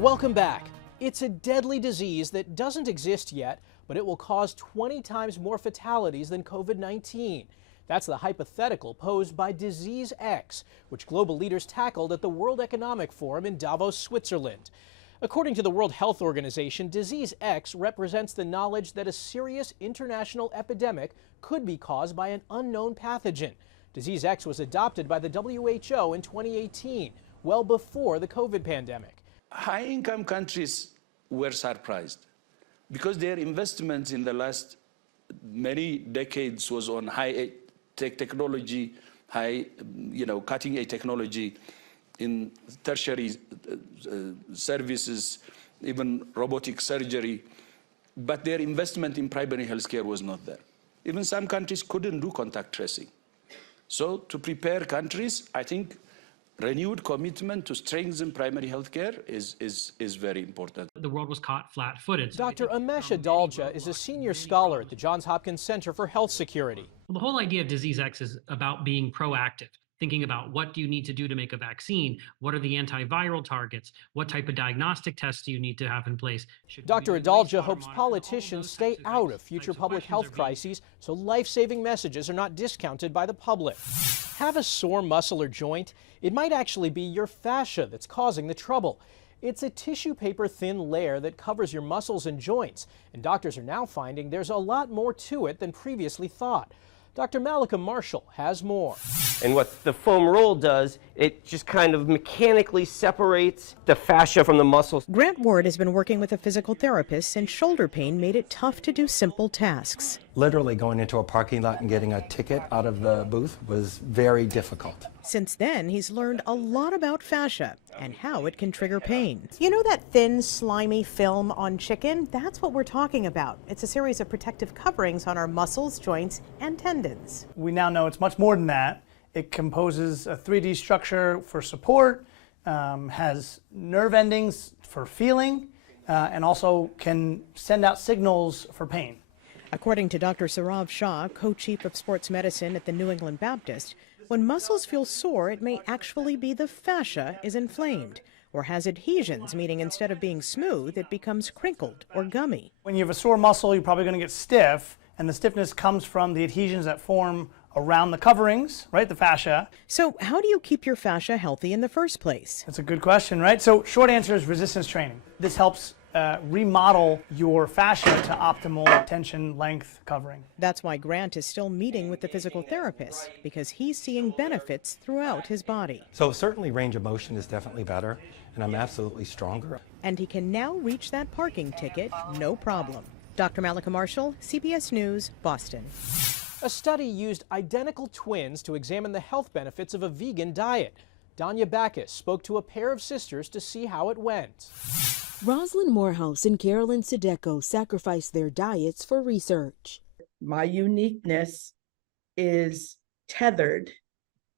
Welcome back. It's a deadly disease that doesn't exist yet, but it will cause 20 times more fatalities than COVID-19. That's the hypothetical posed by Disease X, which global leaders tackled at the World Economic Forum in Davos, Switzerland. According to the World Health Organization, Disease X represents the knowledge that a serious international epidemic could be caused by an unknown pathogen. Disease X was adopted by the WHO in 2018, well before the COVID pandemic. High-income countries were surprised because their investments in the last many decades was on high-tech technology, cutting-edge technology in tertiary services, even robotic surgery, but their investment in primary healthcare was not there. Even some countries couldn't do contact tracing. So to prepare countries, I think renewed commitment to strengthen primary health care is very important. The world was caught flat-footed. Dr. Amesh Adalja is a senior scholar at the Johns Hopkins Center for Health Security. Well, the whole idea of Disease X is about being proactive, thinking about what do you need to do to make a vaccine, what are the antiviral targets, what type of diagnostic tests do you need to have in place. Dr. Adalja hopes politicians stay out of future public health crises so life-saving messages are not discounted by the public. Have a sore muscle or joint? It might actually be your fascia that's causing the trouble. It's a tissue paper thin layer that covers your muscles and joints, and doctors are now finding there's a lot more to it than previously thought. Dr. Malika Marshall has more. And what the foam roll does, it just kind of mechanically separates the fascia from the muscles. Grant Ward has been working with a physical therapist since shoulder pain made it tough to do simple tasks. Literally going into a parking lot and getting a ticket out of the booth was very difficult. Since then, he's learned a lot about fascia and how it can trigger pain. You know that thin, slimy film on chicken? That's what we're talking about. It's a series of protective coverings on our muscles, joints, and tendons. We now know it's much more than that. It composes a 3D structure for support, has nerve endings for feeling, and also can send out signals for pain. According to Dr. Saurav Shah, co-chief of sports medicine at the New England Baptist, when muscles feel sore, it may actually be the fascia is inflamed or has adhesions, meaning instead of being smooth, it becomes crinkled or gummy. When you have a sore muscle, you're probably going to get stiff, and the stiffness comes from the adhesions that form around the coverings, right, the fascia. So how do you keep your fascia healthy in the first place? That's a good question, right? So short answer is resistance training. This helps remodel your fascia to optimal tension, length, covering. That's why Grant is still meeting with the physical therapist, because he's seeing benefits throughout his body. So certainly range of motion is definitely better, and I'm absolutely stronger. And he can now reach that parking ticket, no problem. Dr. Malika Marshall, CBS News, Boston. A study used identical twins to examine the health benefits of a vegan diet. Danya Backus spoke to a pair of sisters to see how it went. Rosalind Morehouse and Carolyn Sadeko sacrificed their diets for research. My uniqueness is tethered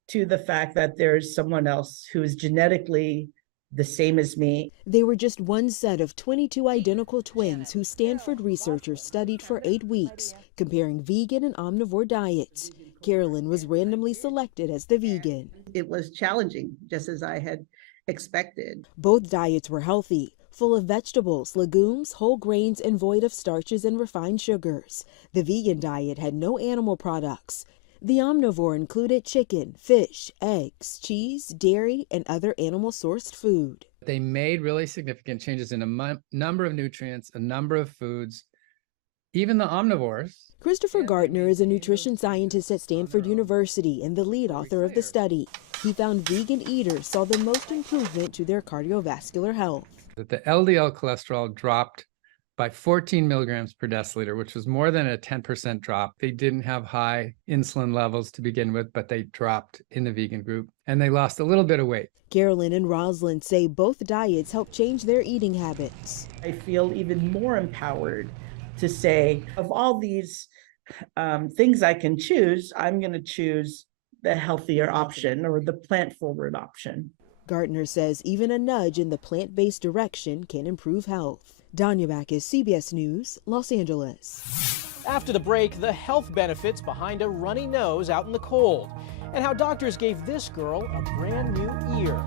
to the fact that there's someone else who is genetically the same as me. They were just one set of 22 identical twins who Stanford researchers studied for 8 weeks, comparing vegan and omnivore diets. Carolyn was randomly selected as the vegan. It was challenging, just as I had expected. Both diets were healthy, full of vegetables, legumes, whole grains, and void of starches and refined sugars. The vegan diet had no animal products. The omnivore included chicken, fish, eggs, cheese, dairy, and other animal-sourced food. They made really significant changes in a number of nutrients, a number of foods, even the omnivores. Christopher Gartner is a nutrition scientist at Stanford University and the lead author of the study. He found vegan eaters saw the most improvement to their cardiovascular health. That the LDL cholesterol dropped by 14 milligrams per deciliter, which was more than a 10% drop. They didn't have high insulin levels to begin with, but they dropped in the vegan group, and they lost a little bit of weight. Carolyn and Rosalind say both diets help change their eating habits. I feel even more empowered to say, of all these things I can choose, I'm going to choose the healthier option or the plant-forward option. Gartner says even a nudge in the plant-based direction can improve health. Danya Backus, CBS News, Los Angeles. After the break, the health benefits behind a runny nose out in the cold, and how doctors gave this girl a brand new ear.